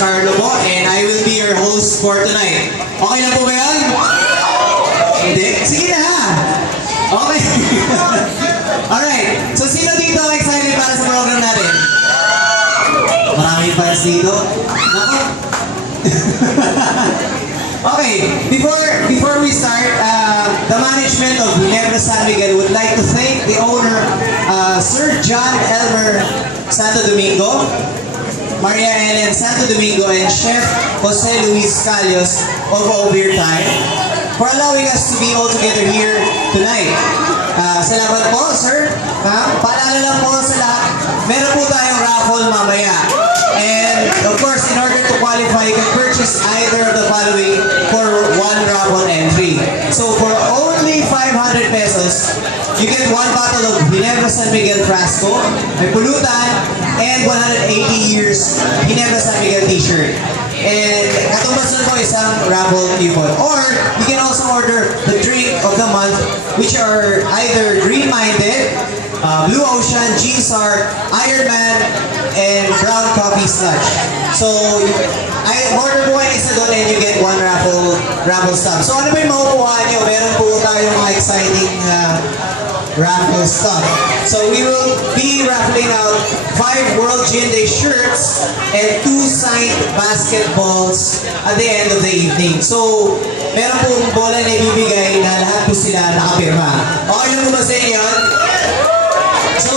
Carlo po, and I will be your host for tonight. Okay na po ba yan? Hindi? Sige na! Okay. Alright, so sino dito excited para sa program natin? Maraming fans dito. Nako. Okay, before we start, the management of Ginebra San Miguel would like to thank the owner, Sir John Elmer Santo Domingo, Maria Ellen Santo Domingo, and Chef Jose Luis Calios of Beer Time for allowing us to be all together here tonight. Salamat po, sir. Paalala lang po sa lahat, meron po tayong raffle mamaya. And of course, in order to qualify, you can purchase either of the following for one raffle entry. So for only 500 pesos, you get one bottle of Ginebra San Miguel Frasco, may pulutan, and 180 years Ginebra San Miguel t-shirt. And katumbas nun po isang raffle coupon. Or you can also order the drink of the month, which are either Green Minded, Blue Ocean, G-Star, Iron Man, and Brown Coffee Sludge. So, order po kayo isa doon and you get one raffle stuff. So, ano ba yung makukuha nyo? Meron po tayong mga exciting raffle stuff. So, we will be raffling out 5 World Gin Day shirts and 2 signed basketballs at the end of the evening. So, meron pong bola na ibibigay na lahat po sila nakapirma. Okay lang po ba sa inyo?